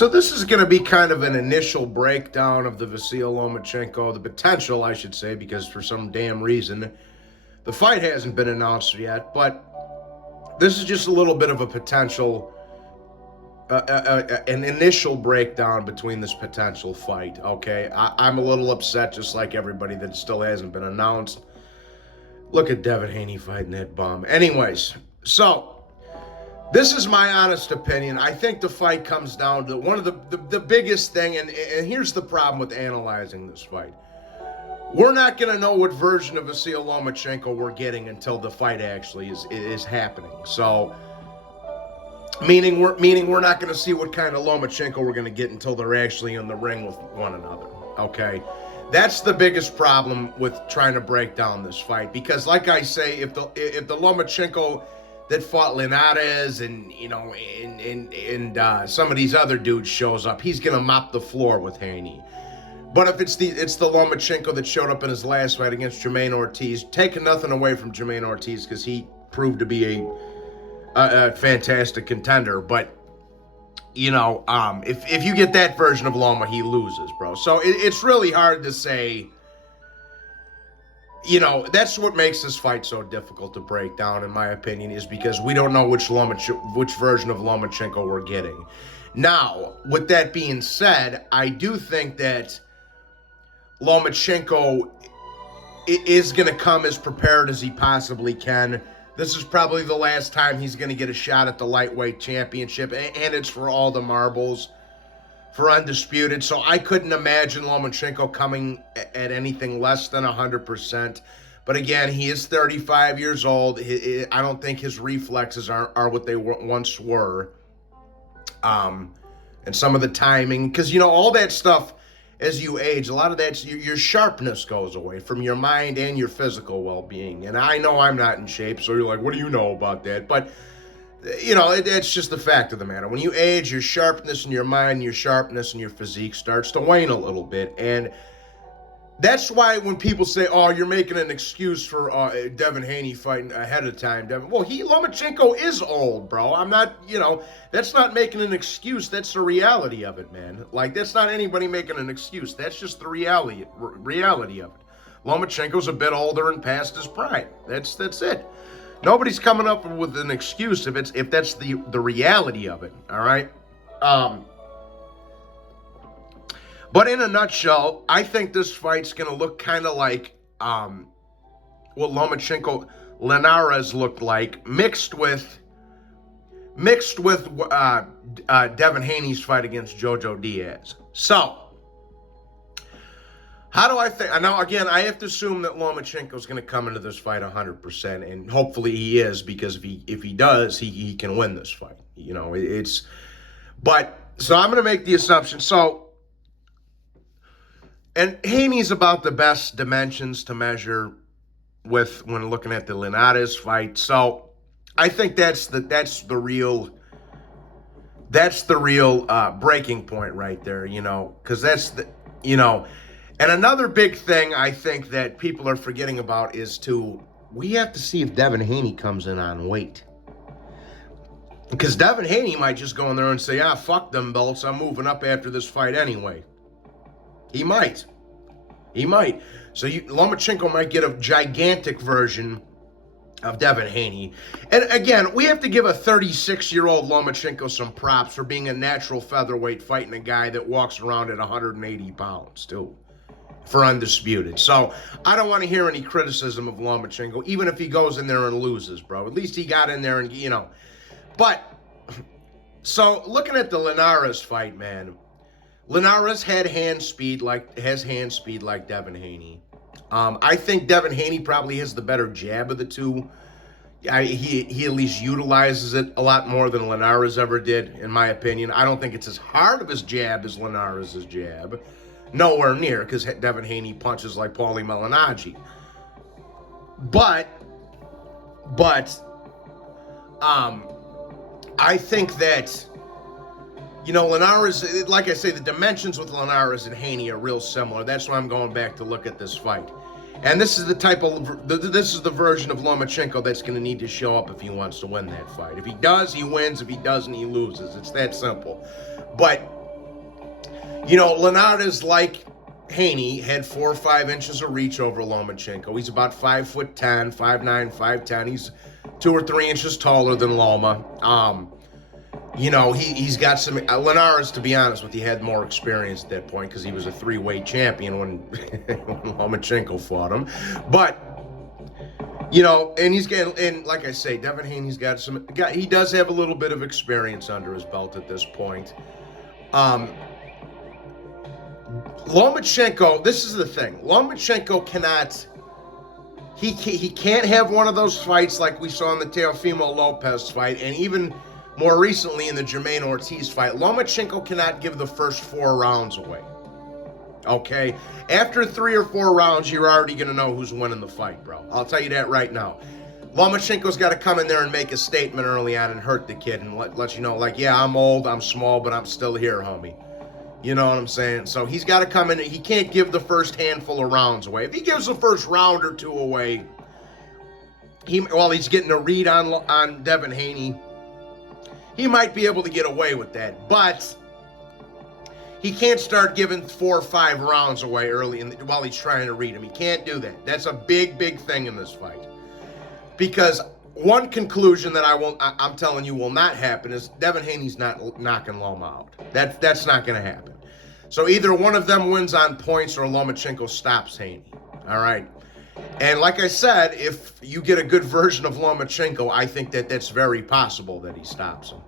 So this is going to be kind of an initial breakdown of the Vasyl Lomachenko, the potential, I should say, because for some damn reason, the fight hasn't been announced yet, but this is just a little bit of a potential, an initial breakdown between this potential fight, okay? I'm a little upset, just like everybody, that it still hasn't been announced. Look at Devin Haney fighting that bum. Anyways, so this is my honest opinion. I think the fight comes down to one of the biggest thing, and here's the problem with analyzing this fight. We're not going to know what version of Vasyl Lomachenko we're getting until the fight actually is happening. So, meaning we're not going to see what kind of Lomachenko we're going to get until they're actually in the ring with one another. Okay, that's the biggest problem with trying to break down this fight, because, like I say, if the Lomachenko that fought Linares and some of these other dudes shows up, he's gonna mop the floor with Haney. But if it's the Lomachenko that showed up in his last fight against Jermaine Ortiz, taking nothing away from Jermaine Ortiz because he proved to be a fantastic contender, but if you get that version of Loma, he loses, bro. So it's really hard to say. That's what makes this fight so difficult to break down, in my opinion, is because we don't know which version of Lomachenko we're getting. Now, with that being said, I do think that Lomachenko is going to come as prepared as he possibly can. This is probably the last time he's going to get a shot at the lightweight championship, and it's for all the marbles, for undisputed. So I couldn't imagine Lomachenko coming at anything less than 100%. But again, he is 35 years old. I don't think his reflexes are what they once were. And some of the timing, because, all that stuff, as you age, a lot of that, your sharpness goes away from your mind and your physical well-being. And I know I'm not in shape, so you're like, what do you know about that? But it's just the fact of the matter. When you age, your sharpness in your mind, your sharpness in your physique starts to wane a little bit. And that's why when people say, oh, you're making an excuse for Devin Haney fighting ahead of time, well, Lomachenko is old, bro. I'm not, that's not making an excuse. That's the reality of it, man. Like, that's not anybody making an excuse. That's just the reality of it. Lomachenko's a bit older and past his prime. That's it. Nobody's coming up with an excuse if that's the reality of it, all right? But in a nutshell, I think this fight's going to look kind of like what Lomachenko Linares looked like, mixed with Devin Haney's fight against Jojo Diaz. So, how do I think? Now, again, I have to assume that Lomachenko's going to come into this fight 100%, and hopefully he is, because if he does, he can win this fight. So I'm going to make the assumption. So, and Haney's about the best dimensions to measure with when looking at the Linares fight. So I think that's the real breaking point right there, because that's the. And another big thing I think that people are forgetting about is we have to see if Devin Haney comes in on weight. Because Devin Haney might just go in there and say, fuck them belts, I'm moving up after this fight anyway. He might. So Lomachenko might get a gigantic version of Devin Haney. And again, we have to give a 36-year-old Lomachenko some props for being a natural featherweight fighting a guy that walks around at 180 pounds, too. For undisputed. So I don't want to hear any criticism of Lomachenko, even if he goes in there and loses, bro. At least he got in there and, But, so looking at the Linares fight, man, Linares has hand speed like Devin Haney. I think Devin Haney probably has the better jab of the two. He at least utilizes it a lot more than Linares ever did, in my opinion. I don't think it's as hard of his jab as Linares' jab. Nowhere near, because Devin Haney punches like Paulie Malignaggi. But I think that, Linares, like I say, the dimensions with Linares and Haney are real similar. That's why I'm going back to look at this fight. And this is the version of Lomachenko that's going to need to show up if he wants to win that fight. If he does, he wins. If he doesn't, he loses. It's that simple. But Linares, like Haney, had 4 or 5 inches of reach over Lomachenko. He's about 5'10", 5'9", 5'10". He's 2 or 3 inches taller than Loma. He's got some. Linares, to be honest with you, had more experience at that point because he was a 3-weight champion when Lomachenko fought him. But and he's getting, and like I say, Devin Haney's he does have a little bit of experience under his belt at this point. Lomachenko, this is the thing. Lomachenko cannot. He can't have one of those fights like we saw in the Teofimo Lopez fight, and even more recently in the Jermaine Ortiz fight. Lomachenko cannot give the first 4 rounds away. Okay? After 3 or 4 rounds, you're already going to know who's winning the fight, bro. I'll tell you that right now. Lomachenko's got to come in there and make a statement early on and hurt the kid and let you know, like, yeah, I'm old, I'm small, but I'm still here, homie. You know what I'm saying? So he's got to come in. He can't give the first handful of rounds away. If he gives the first round or 2 away, while he's getting a read on Devin Haney, he might be able to get away with that. But he can't start giving 4 or 5 rounds away early while he's trying to read him. He can't do that. That's a big, big thing in this fight. Because one conclusion that I'm telling you will not happen is Devin Haney's not knocking Loma out. That's not going to happen. So either one of them wins on points or Lomachenko stops Haney. All right? And like I said, if you get a good version of Lomachenko, I think that's very possible that he stops him.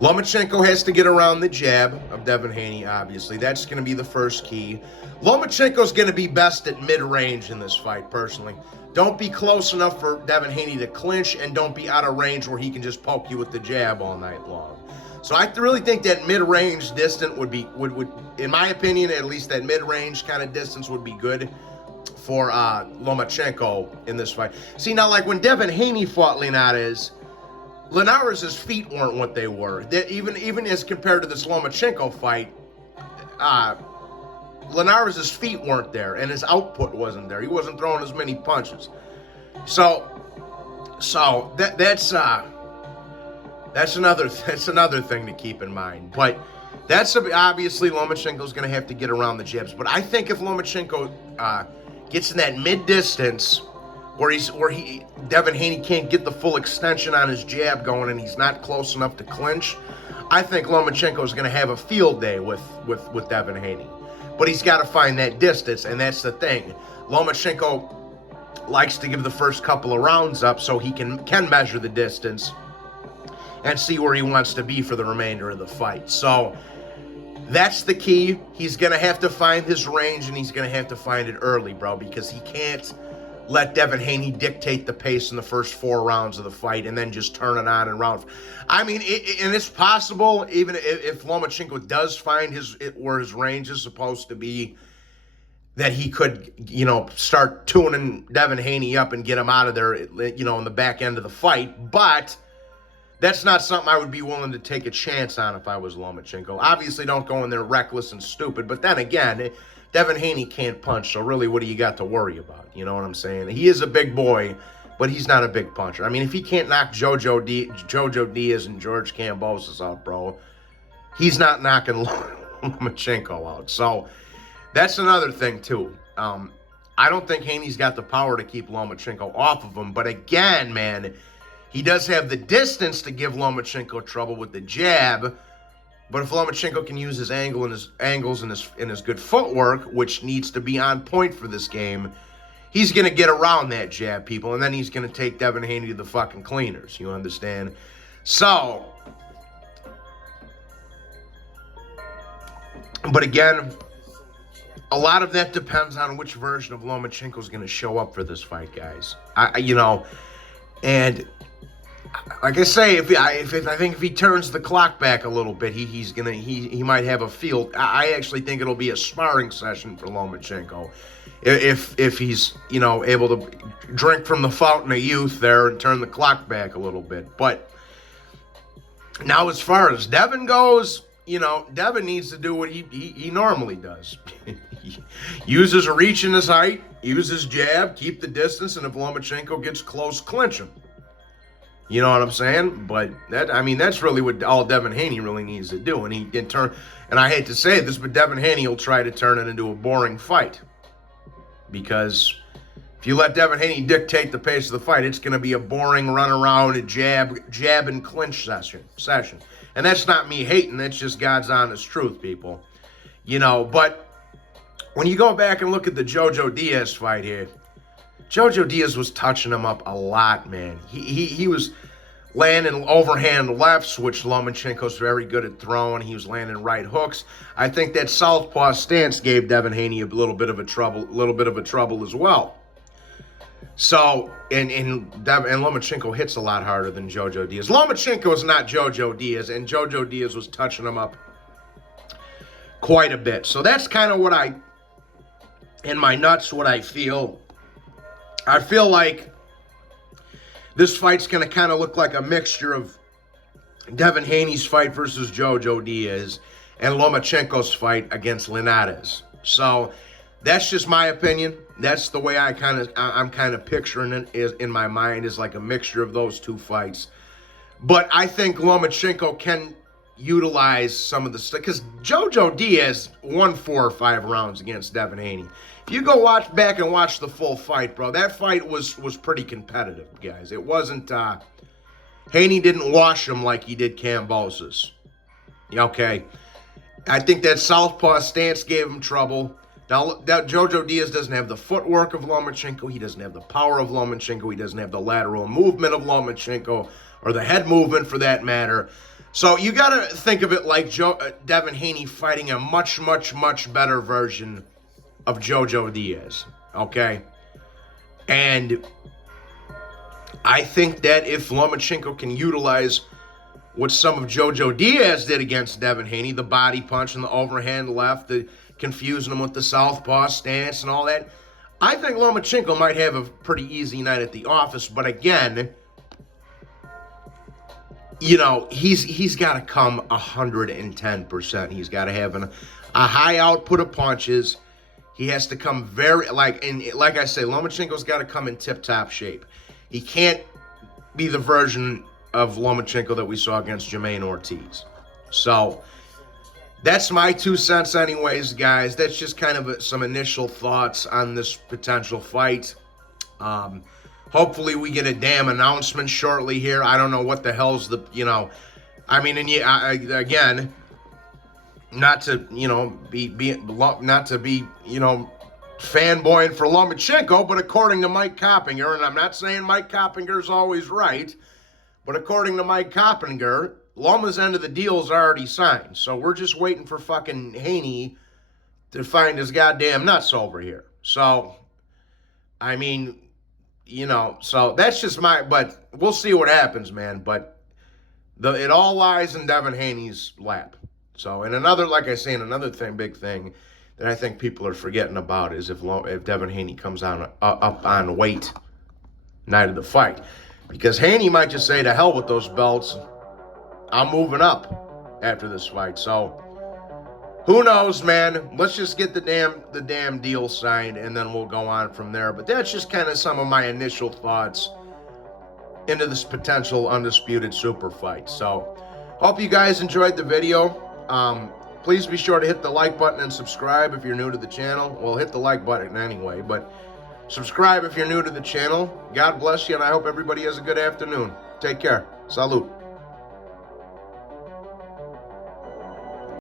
Lomachenko has to get around the jab of Devin Haney, obviously. That's going to be the first key. Lomachenko's going to be best at mid-range in this fight, personally. Don't be close enough for Devin Haney to clinch, and don't be out of range where he can just poke you with the jab all night long. So I really think that mid-range distance would, in my opinion, at least that mid-range kind of distance would be good for Lomachenko in this fight. See, now, like when Devin Haney fought Linares' feet weren't what they were. Even as compared to this Lomachenko fight, Linares' feet weren't there, and his output wasn't there. He wasn't throwing as many punches. So that's another thing to keep in mind. But that's obviously Lomachenko's going to have to get around the jabs. But I think if Lomachenko gets in that mid distance where Devin Haney can't get the full extension on his jab going, and he's not close enough to clinch, I think Lomachenko is going to have a field day with Devin Haney. But he's got to find that distance, and that's the thing. Lomachenko likes to give the first couple of rounds up so he can measure the distance and see where he wants to be for the remainder of the fight. So that's the key. He's going to have to find his range, and he's going to have to find it early, bro, because he can't let Devin Haney dictate the pace in the first 4 rounds of the fight and then just turn it on in round. I mean, and it's possible, even if Lomachenko does find where his range is supposed to be, that he could, start tuning Devin Haney up and get him out of there, in the back end of the fight. But that's not something I would be willing to take a chance on if I was Lomachenko. Obviously, don't go in there reckless and stupid. But then again, Devin Haney can't punch, so really, what do you got to worry about? You know what I'm saying? He is a big boy, but he's not a big puncher. I mean, if he can't knock Jojo Diaz and George Kambosos out, bro, he's not knocking Lomachenko out. So that's another thing, too. I don't think Haney's got the power to keep Lomachenko off of him. But again, man, he does have the distance to give Lomachenko trouble with the jab. But if Lomachenko can use his angles and his good footwork, which needs to be on point for this game, he's going to get around that jab, people, and then he's going to take Devin Haney to the fucking cleaners. You understand? So, but again, a lot of that depends on which version of Lomachenko is going to show up for this fight, guys. And like I say, I think if he turns the clock back a little bit, he might have a field. I actually think it'll be a sparring session for Lomachenko, if he's able to drink from the fountain of youth there and turn the clock back a little bit. But now, as far as Devin goes, Devin needs to do what he normally does. Use his reach and his height, use his jab, keep the distance, and if Lomachenko gets close, clinch him. You know what I'm saying? But that's really what all Devin Haney really needs to do. And he can turn, and I hate to say this, but Devin Haney will try to turn it into a boring fight. Because if you let Devin Haney dictate the pace of the fight, it's going to be a boring run around, a jab and clinch session. And that's not me hating, that's just God's honest truth, people. You know, but when you go back and look at the Jojo Diaz fight here, Jojo Diaz was touching him up a lot, man. He was landing overhand lefts, which Lomachenko's very good at throwing. He was landing right hooks. I think that southpaw stance gave Devin Haney a little bit of trouble as well. So, and Lomachenko hits a lot harder than Jojo Diaz. Lomachenko is not Jojo Diaz, and Jojo Diaz was touching him up quite a bit. So that's kind of what in my nuts, what I feel. I feel like this fight's going to kind of look like a mixture of Devin Haney's fight versus Jojo Diaz and Lomachenko's fight against Linares. So that's just my opinion. That's the way I'm kind of picturing it is in my mind, is like a mixture of those two fights. But I think Lomachenko can utilize some of the stuff, because Jojo Diaz won 4 or 5 rounds against Devin Haney. If you go back and watch the full fight, bro, that fight was pretty competitive, guys. It wasn't, Haney didn't wash him like he did Kambosos. Okay. I think that southpaw stance gave him trouble. Now, Jojo Diaz doesn't have the footwork of Lomachenko. He doesn't have the power of Lomachenko. He doesn't have the lateral movement of Lomachenko, or the head movement for that matter. So you got to think of it like Devin Haney fighting a much, much, much better version of Jojo Diaz, okay? And I think that if Lomachenko can utilize what some of Jojo Diaz did against Devin Haney, the body punch and the overhand left, the confusing him with the southpaw stance and all that, I think Lomachenko might have a pretty easy night at the office. But again, you know, he's got to come 110%. He's got to have a high output of punches. He has to come like I say, Lomachenko's got to come in tip-top shape. He can't be the version of Lomachenko that we saw against Jermaine Ortiz. So that's my 2 cents anyways, guys. That's just kind of some initial thoughts on this potential fight. Hopefully we get a damn announcement shortly here. I don't know what the hell's the, you know, I mean, and again, not to, you know, not to be, you know, fanboying for Lomachenko, but according to Mike Coppinger, and I'm not saying Mike Coppinger's always right, but according to Mike Coppinger, Loma's end of the deal is already signed. So we're just waiting for fucking Haney to find his goddamn nuts over here. So, I mean, you know, so that's just but we'll see what happens, man. But it all lies in Devin Haney's lap. So, and like I say, another big thing that I think people are forgetting about is if Devin Haney comes up on weight night of the fight. Because Haney might just say, to hell with those belts, I'm moving up after this fight. So, who knows, man? Let's just get the damn deal signed, and then we'll go on from there. But that's just kind of some of my initial thoughts into this potential undisputed super fight. So, hope you guys enjoyed the video. Please be sure to hit the like button and subscribe if you're new to the channel. Well, hit the like button anyway, but subscribe if you're new to the channel. God bless you, and I hope everybody has a good afternoon. Take care. Salute.